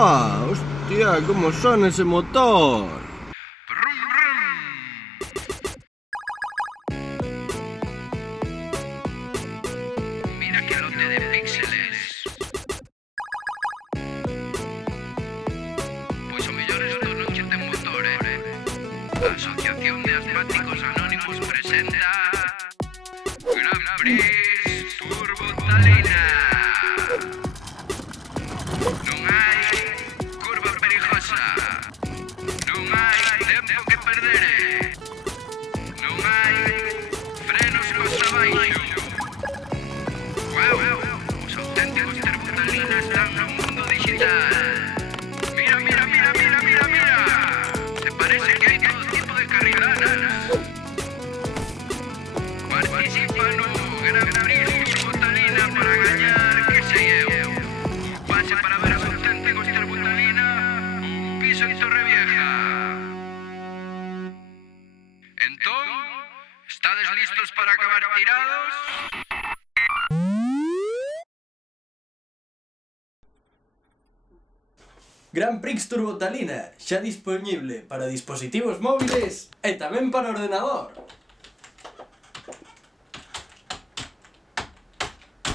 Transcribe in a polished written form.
¡Buah! ¡Hostia! ¿Cómo suena ese motor? Mira qué lote de píxeles. Pois o mellor isto non che ten motor, A Asociación de Asmáticos Anónimos presenta Grand Prix Turbotalina. Non hai curva perigosa, non hai tempo que perder, non hai frenos costa abaixo. Wow, os auténticos turbotalinas están no mundo digital. Mira, mira, mira, mira, mira, mira. Te parece que hai todo tipo de carrilanas. Participa no Grand Prix Turbotalina para gañar, que sei eu, un pase para ver os auténticos Turbotalina, un piso en Torrevieja. Entón, estades listos para acabar tirados? Grand Prix Turbotalina, xa dispoñible para dispositivos móviles e tamén para ordenador.